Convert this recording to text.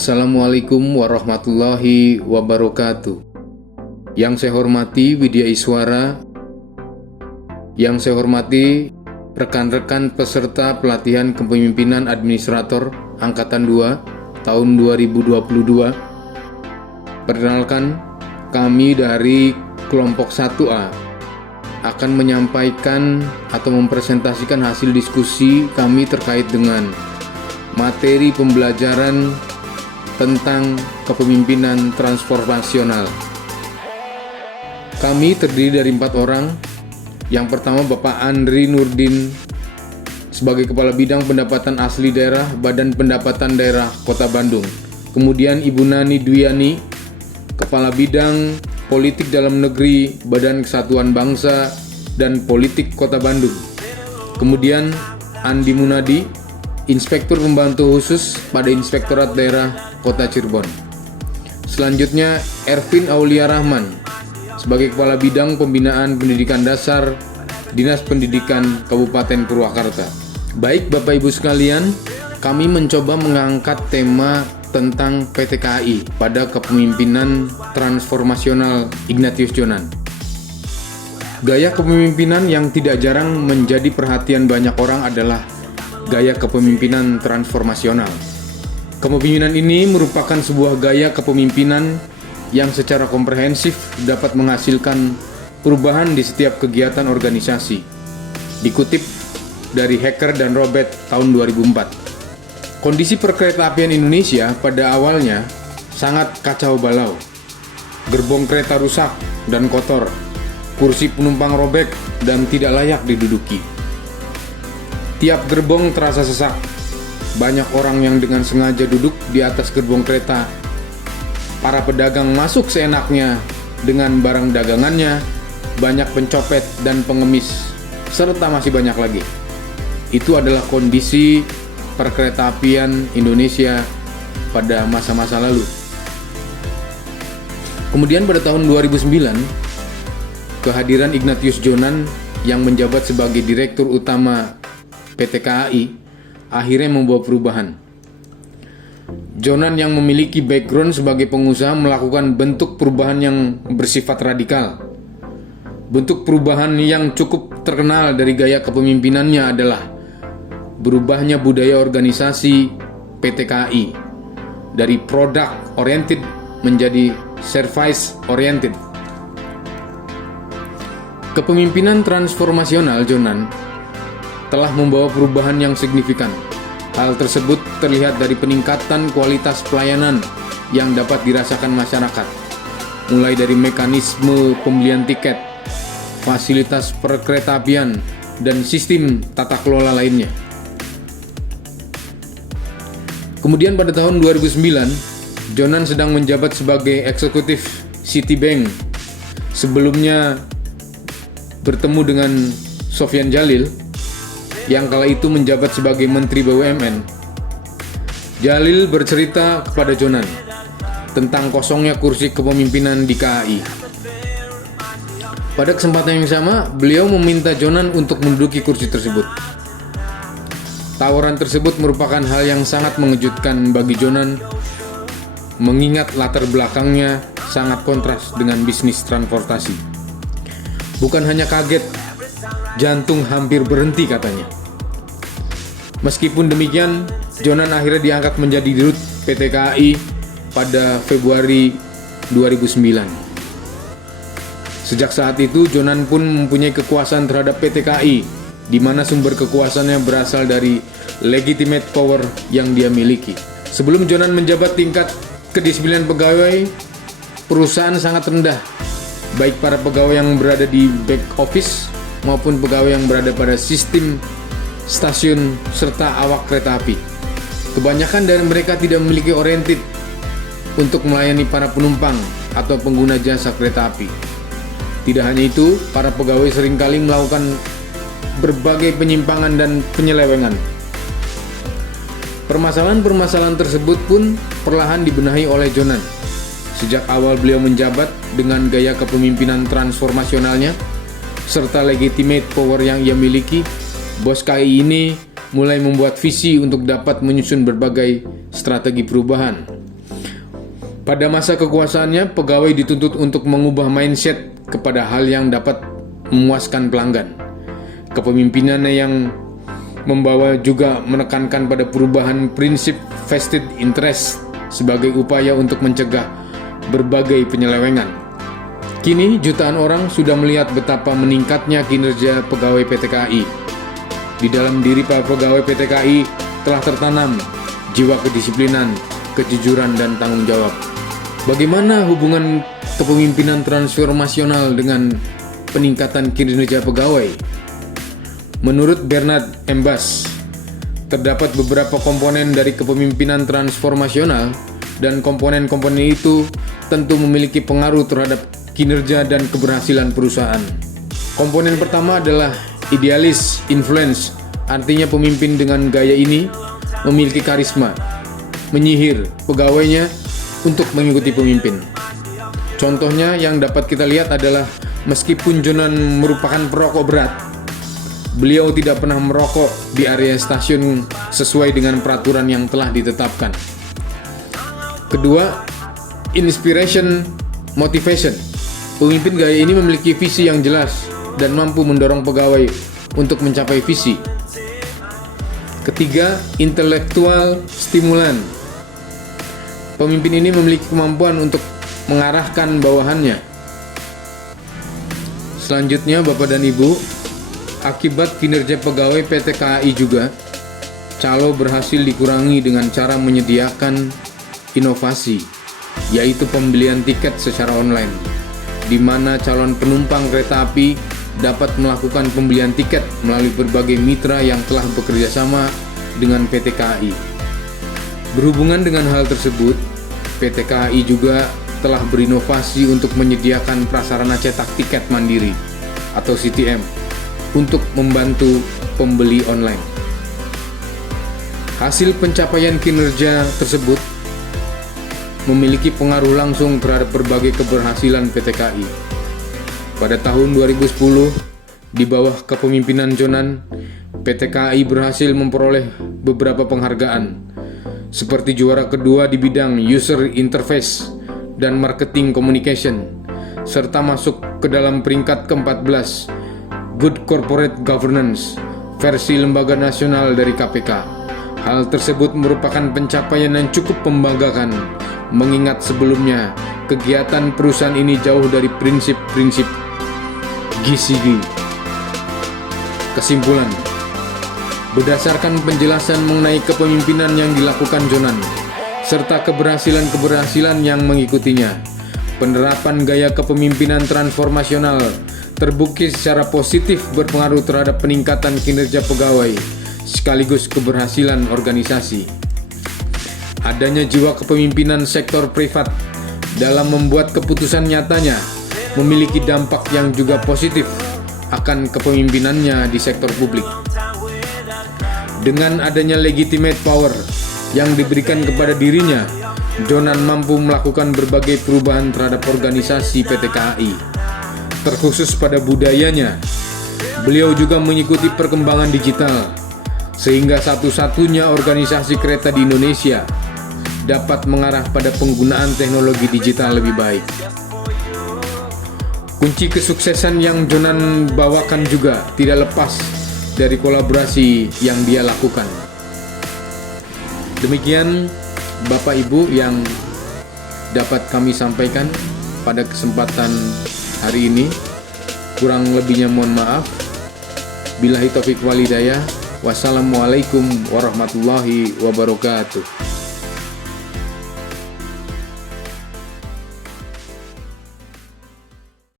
Assalamualaikum warahmatullahi wabarakatuh. Yang saya hormati Widya Iswara, yang saya hormati rekan-rekan peserta pelatihan kepemimpinan administrator Angkatan 2 tahun 2022. Perkenalkan, kami dari kelompok 1A akan menyampaikan atau mempresentasikan hasil diskusi kami terkait dengan materi pembelajaran tentang kepemimpinan transformasional. Kami terdiri dari 4 orang. Yang pertama Bapak Andri Nurdin sebagai Kepala Bidang Pendapatan Asli Daerah Badan Pendapatan Daerah Kota Bandung. Kemudian Ibu Nani Dwiani, Kepala Bidang Politik Dalam Negeri Badan Kesatuan Bangsa dan Politik Kota Bandung. Kemudian Andi Munadi, Inspektur Pembantu Khusus pada Inspektorat Daerah Kota Cirebon. Selanjutnya Ervin Aulia Rahman sebagai Kepala Bidang Pembinaan Pendidikan Dasar Dinas Pendidikan Kabupaten Purwakarta. Baik Bapak Ibu sekalian, kami mencoba mengangkat tema tentang PT KAI pada kepemimpinan transformasional Ignatius Jonan. Gaya kepemimpinan yang tidak jarang menjadi perhatian banyak orang adalah gaya kepemimpinan transformasional. Kepemimpinan ini merupakan sebuah gaya kepemimpinan yang secara komprehensif dapat menghasilkan perubahan di setiap kegiatan organisasi. Dikutip dari Hacker dan Robert tahun 2004. Kondisi perkeretaapian Indonesia pada awalnya sangat kacau balau. Gerbong kereta rusak dan kotor, kursi penumpang robek dan tidak layak diduduki. Tiap gerbong terasa sesak. Banyak orang yang dengan sengaja duduk di atas gerbong kereta. Para pedagang masuk seenaknya dengan barang dagangannya, banyak pencopet dan pengemis, serta masih banyak lagi. Itu adalah kondisi perkeretaapian Indonesia pada masa-masa lalu. Kemudian pada tahun 2009, kehadiran Ignatius Jonan yang menjabat sebagai Direktur Utama PT KAI akhirnya membawa perubahan. Jonan yang memiliki background sebagai pengusaha melakukan bentuk perubahan yang bersifat radikal. Bentuk perubahan yang cukup terkenal dari gaya kepemimpinannya adalah berubahnya budaya organisasi PT KAI dari product oriented menjadi service oriented. Kepemimpinan transformasional Jonan telah membawa perubahan yang signifikan. Hal tersebut terlihat dari peningkatan kualitas pelayanan yang dapat dirasakan masyarakat, mulai dari mekanisme pembelian tiket, fasilitas perkeretaapian, dan sistem tata kelola lainnya. Kemudian pada tahun 2009, Jonan sedang menjabat sebagai eksekutif Citibank. Sebelumnya bertemu dengan Sofyan Jalil yang kala itu menjabat sebagai Menteri BUMN. Jalil bercerita kepada Jonan tentang kosongnya kursi kepemimpinan di KAI. Pada kesempatan yang sama, beliau meminta Jonan untuk menduduki kursi tersebut. Tawaran tersebut merupakan hal yang sangat mengejutkan bagi Jonan, mengingat latar belakangnya sangat kontras dengan bisnis transportasi. Bukan hanya kaget, jantung hampir berhenti katanya. Meskipun demikian, Jonan akhirnya diangkat menjadi dirut PT KAI pada Februari 2009. Sejak saat itu, Jonan pun mempunyai kekuasaan terhadap PT KAI, di mana sumber kekuasaannya berasal dari legitimate power yang dia miliki. Sebelum Jonan menjabat tingkat kedisiplinan pegawai, perusahaan sangat rendah, baik para pegawai yang berada di back office maupun pegawai yang berada pada sistem stasiun serta awak kereta api. Kebanyakan dari mereka tidak memiliki oriented untuk melayani para penumpang atau pengguna jasa kereta api. Tidak hanya itu, para pegawai seringkali melakukan berbagai penyimpangan dan penyelewengan. Permasalahan-permasalahan tersebut pun perlahan dibenahi oleh Jonan. Sejak awal beliau menjabat dengan gaya kepemimpinan transformasionalnya serta legitimate power yang ia miliki, Bos KAI ini mulai membuat visi untuk dapat menyusun berbagai strategi perubahan. Pada masa kekuasaannya, pegawai dituntut untuk mengubah mindset kepada hal yang dapat memuaskan pelanggan. Kepemimpinannya yang membawa juga menekankan pada perubahan prinsip vested interest sebagai upaya untuk mencegah berbagai penyelewengan. Kini jutaan orang sudah melihat betapa meningkatnya kinerja pegawai PT KAI. Di dalam diri para pegawai PT KAI telah tertanam jiwa kedisiplinan, kejujuran, dan tanggung jawab. Bagaimana hubungan kepemimpinan transformasional dengan peningkatan kinerja pegawai? Menurut Bernard Embas, terdapat beberapa komponen dari kepemimpinan transformasional dan komponen-komponen itu tentu memiliki pengaruh terhadap kinerja dan keberhasilan perusahaan. Komponen pertama adalah idealis influence, artinya pemimpin dengan gaya ini memiliki karisma, menyihir pegawainya untuk mengikuti pemimpin. Contohnya yang dapat kita lihat adalah meskipun Jonan merupakan perokok berat, beliau tidak pernah merokok di area stasiun sesuai dengan peraturan yang telah ditetapkan. Kedua, inspiration motivation. Pemimpin gaya ini memiliki visi yang jelas dan mampu mendorong pegawai untuk mencapai visi. Ketiga, intellectual stimulan. Pemimpin ini memiliki kemampuan untuk mengarahkan bawahannya. Selanjutnya, Bapak dan Ibu, akibat kinerja pegawai PT KAI juga, calo berhasil dikurangi dengan cara menyediakan inovasi, yaitu pembelian tiket secara online, di mana calon penumpang kereta api dapat melakukan pembelian tiket melalui berbagai mitra yang telah bekerja sama dengan PT KAI. Berhubungan dengan hal tersebut, PT KAI juga telah berinovasi untuk menyediakan prasarana cetak tiket mandiri atau CTM untuk membantu pembeli online. Hasil pencapaian kinerja tersebut memiliki pengaruh langsung terhadap berbagai keberhasilan PT KAI. Pada tahun 2010, di bawah kepemimpinan Jonan, PT KAI berhasil memperoleh beberapa penghargaan, seperti juara kedua di bidang user interface dan marketing communication, serta masuk ke dalam peringkat ke-14 Good Corporate Governance versi lembaga nasional dari KPK. Hal tersebut merupakan pencapaian yang cukup membanggakan, mengingat sebelumnya kegiatan perusahaan ini jauh dari prinsip-prinsip GCG. Kesimpulan, berdasarkan penjelasan mengenai kepemimpinan yang dilakukan Jonan, serta keberhasilan-keberhasilan yang mengikutinya, penerapan gaya kepemimpinan transformasional terbukti secara positif berpengaruh terhadap peningkatan kinerja pegawai, sekaligus keberhasilan organisasi. Adanya jiwa kepemimpinan sektor privat dalam membuat keputusan nyatanya memiliki dampak yang juga positif akan kepemimpinannya di sektor publik. Dengan adanya legitimate power yang diberikan kepada dirinya, Jonan mampu melakukan berbagai perubahan terhadap organisasi PT KAI. Terkhusus pada budayanya, beliau juga mengikuti perkembangan digital, sehingga satu-satunya organisasi kereta di Indonesia dapat mengarah pada penggunaan teknologi digital lebih baik. Kunci kesuksesan yang Jonan bawakan juga tidak lepas dari kolaborasi yang dia lakukan. Demikian Bapak Ibu yang dapat kami sampaikan pada kesempatan hari ini. Kurang lebihnya mohon maaf. Billahi taufik wal hidayah. Wassalamualaikum warahmatullahi wabarakatuh.